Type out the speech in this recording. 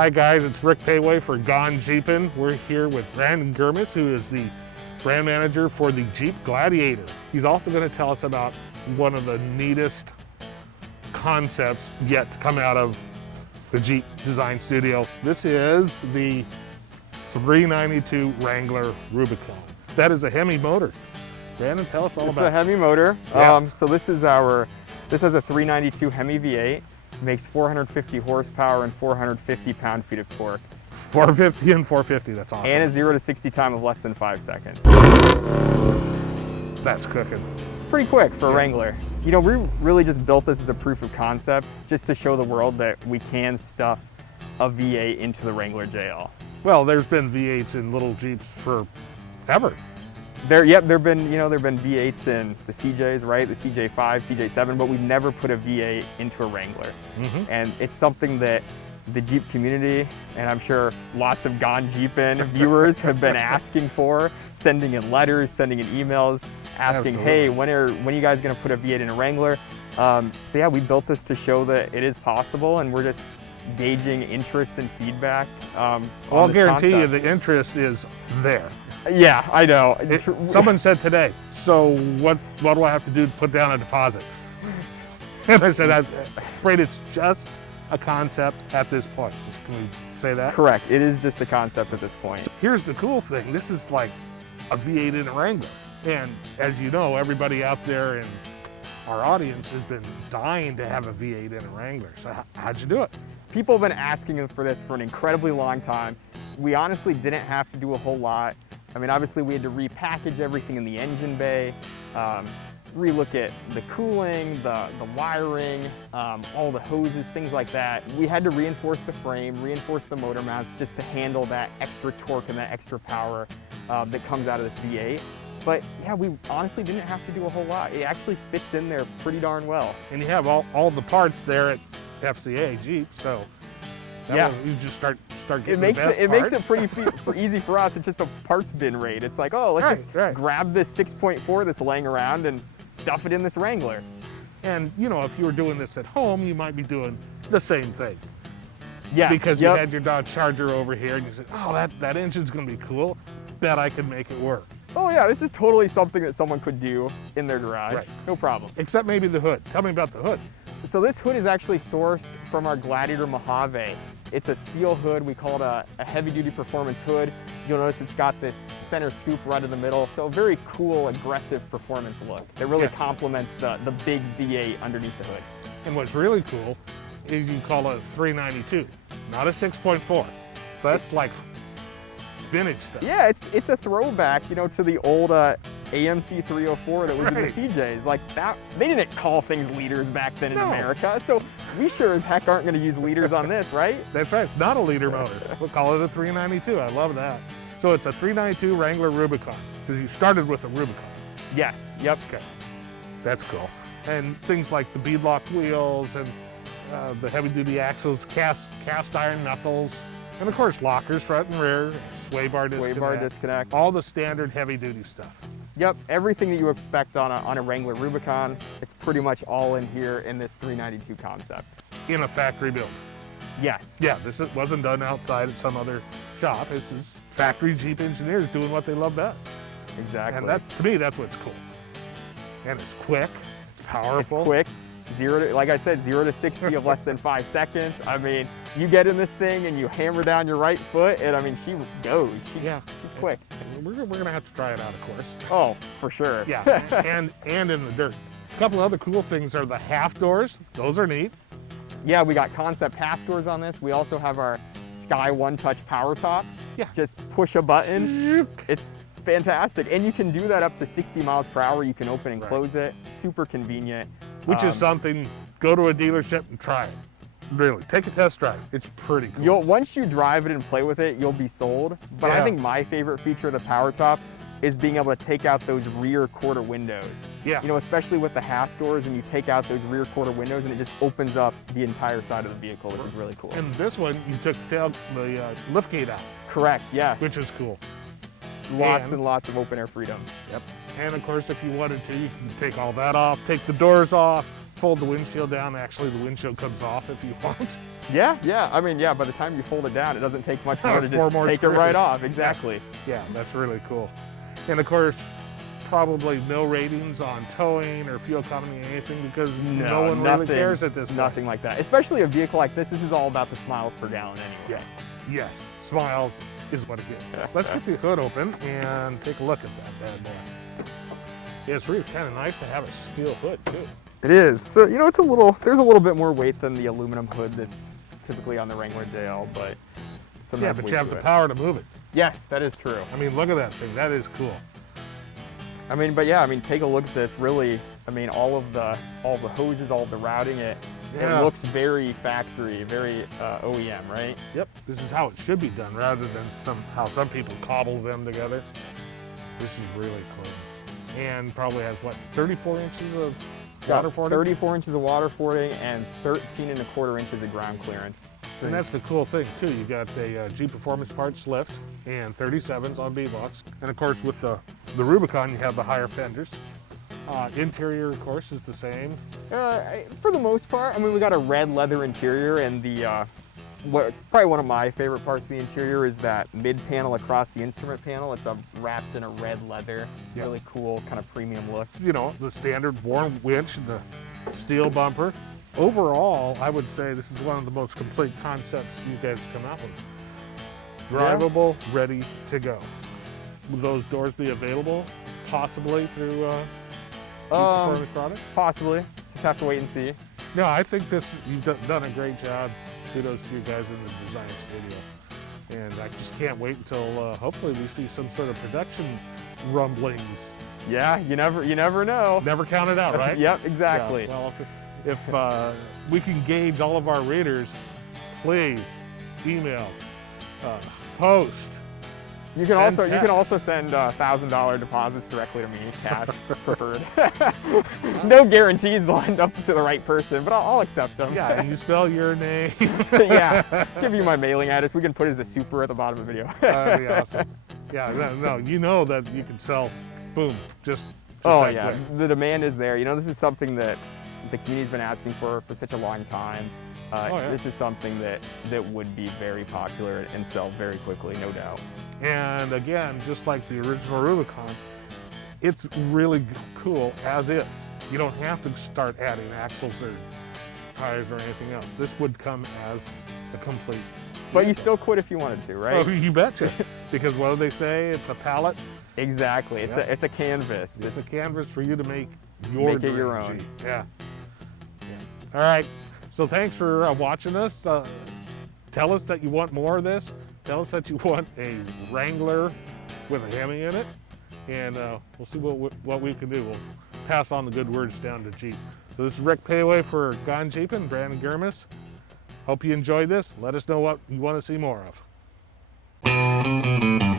Hi guys, it's Rick Pewe for Gone Jeepin'. We're here with Brandon Girmus, who is the brand manager for the Jeep Gladiator. He's also going to tell us about one of the neatest concepts yet to come out of the Jeep design studio. This is the 392 Wrangler Rubicon. That is a Hemi motor. Brandon, tell us all about it. It's a Hemi motor. Yeah. So this has a 392 Hemi V8. Makes 450 horsepower and 450 pound-feet of torque. 450 and 450, that's awesome. And a 0 to 60 time of less than 5 seconds. That's cooking. It's pretty quick for a Wrangler. You know, we really just built this as a proof of concept, just to show the world that we can stuff a V8 into the Wrangler JL. Well, there's been V8s in little Jeeps forever. There've been V8s in the CJs, right? The CJ5, CJ7, but we've never put a V8 into a Wrangler. And it's something that the Jeep community, and I'm sure lots of Gone Jeepin' viewers have been asking for, sending in letters, sending in emails, asking, hey, when are you guys gonna put a V8 in a Wrangler? So yeah, we built this to show that it is possible, and we're just gauging interest and feedback on I'll this guarantee concept. you the interest is there. Yeah, I know. Someone said today, so what do I have to do to put down a deposit? And I said, I'm afraid it's just a concept at this point. Can we say that? Correct, it is just a concept at this point. Here's the cool thing. This is like a V8 in a Wrangler. And as you know, everybody out there in our audience has been dying to have a V8 in a Wrangler. So how'd you do it? People have been asking for this for an incredibly long time. We honestly didn't have to do a whole lot. I mean, obviously we had to repackage everything in the engine bay, relook at the cooling, the wiring, all the hoses, things like that. We had to reinforce the frame, reinforce the motor mounts just to handle that extra torque and that extra power that comes out of this V8. But yeah, we honestly didn't have to do a whole lot. It actually fits in there pretty darn well. And you have all the parts there at FCA Jeep, so yeah, you just start getting it makes the best it parts. makes it pretty easy for us. It's just a parts bin raid. It's like, oh, let's just grab this 6.4 that's laying around and stuff it in this Wrangler. And you know, if you were doing this at home, you might be doing the same thing. Yes. Because you had your Dodge Charger over here, and you said, oh, that engine's going to be cool. Bet I could make it work. Oh yeah, this is totally something that someone could do in their garage. Right. No problem. Except maybe the hood. Tell me about the hood. So this hood is actually sourced from our Gladiator Mojave. It's a steel hood. We call it a heavy-duty performance hood. You'll notice it's got this center scoop right in the middle. So a very cool, aggressive performance look that really complements the big V8 underneath the hood. And what's really cool is you call it a 392, not a 6.4. So that's like vintage stuff. Yeah, it's a throwback, you know, to the old AMC 304 that was in the CJs. Like that, they didn't call things liters back then in America, so we sure as heck aren't going to use liters on this, right? That's right, not a liter motor. We'll call it a 392, I love that. So it's a 392 Wrangler Rubicon, because you started with a Rubicon. Yes, yep. Okay, that's cool. And things like the beadlock wheels and the heavy-duty axles, cast iron knuckles, and of course lockers front and rear, sway bar disconnect, all the standard heavy-duty stuff. Yep, everything that you expect on a Wrangler Rubicon, it's pretty much all in here in this 392 concept. In a factory build. Yes. Yeah, this wasn't done outside at some other shop. This is factory Jeep engineers doing what they love best. Exactly. And that, to me, that's what's cool. And it's quick, it's powerful. It's quick. Like I said, 0 to 60 of less than 5 seconds. I mean, you get in this thing and you hammer down your right foot, and I mean, she goes. She's quick. We're gonna have to try it out, of course. Oh, for sure. Yeah, and in the dirt. A couple other cool things are the half doors. Those are neat. Yeah, we got concept half doors on this. We also have our Sky One Touch power top. Yeah. Just push a button. It's fantastic, and you can do that up to 60 miles per hour. You can open and close it. Super convenient. Which is something, go to a dealership and try it. Really, take a test drive. It's pretty cool. Once you drive it and play with it, you'll be sold. But I think my favorite feature of the power top is being able to take out those rear quarter windows. Yeah. You know, especially with the half doors, and you take out those rear quarter windows and it just opens up the entire side of the vehicle, which is really cool. And this one, you took the liftgate out. Correct, yeah. Which is cool. Lots and lots of open air freedom. Yep. And of course, if you wanted to, you can take all that off, take the doors off, fold the windshield down. Actually, the windshield comes off if you want. Yeah. I mean, yeah, by the time you fold it down, it doesn't take much more to just more take it screws. right off. Exactly. Yeah, that's really cool. And of course, probably no ratings on towing or fuel economy or anything, because no one really cares at this point. Nothing like that. Especially a vehicle like this. This is all about the miles per gallon anyway. Yeah. Yes. Smiles is what it is. Let's get the hood open and take a look at that bad boy. Yeah, it's really kind of nice to have a steel hood too. It is. So, you know, there's a little bit more weight than the aluminum hood that's typically on the Wrangler JL, but some Yeah, nice but weight you have to the it. power to move it. Yes, that is true. I mean, look at that thing. That is cool. I mean, but yeah, I mean, take a look at this. Really, I mean, all the hoses, all the routing, it looks very factory, very OEM, right? Yep. This is how it should be done, rather than how some people cobble them together. This is really cool. And probably has, what, 34 inches of water fording? 34 inches of water fording and 13¼ inches of ground clearance. And that's the cool thing too. You got a Jeep Performance Parts lift and 37s on B-Box. And of course with the Rubicon, you have the higher fenders. Interior, of course, is the same. For the most part, I mean, we got a red leather interior, and the probably one of my favorite parts of the interior is that mid panel across the instrument panel. It's wrapped in a red leather, really cool, kind of premium look. You know, the standard worn winch, the steel bumper. Overall, I would say this is one of the most complete concepts you guys come out with. Drivable, ready to go. Will those doors be available, possibly through Performance Products? Possibly. Just have to wait and see. No, I think you've done a great job. Kudos to you guys in the design studio. And I just can't wait until hopefully we see some sort of production rumblings. Yeah, you never know. Never count it out, right? Yep, exactly. Yeah, well, if we can gauge all of our readers, please email, post. You can also send $1,000 deposits directly to me, cash preferred. No guarantees they'll end up to the right person, but I'll accept them. Yeah, and you spell your name. Yeah, give you my mailing address. We can put it as a super at the bottom of the video. That'd be awesome. Yeah, no, you know that you can sell, boom, just oh that yeah, quick. the demand is there. You know, this is something that the community's been asking for such a long time. This is something that would be very popular and sell very quickly, no doubt. And again, just like the original Rubicon, it's really cool as is. You don't have to start adding axles or tires or anything else. This would come as a complete But you vehicle. still quit if you wanted to, right? Oh, you betcha. Because what do they say? It's a pallet. Exactly. It's a canvas. It's a canvas for you to make your Make it your dream own. Jeep. Yeah. All right. So thanks for watching us. Tell us that you want more of this. Tell us that you want a Wrangler with a Hemi in it, and we'll see what we can do. We'll pass on the good words down to Jeep. So this is Rick Pewe for Gone Jeepin', Brandon Girmus. Hope you enjoyed this. Let us know what you want to see more of.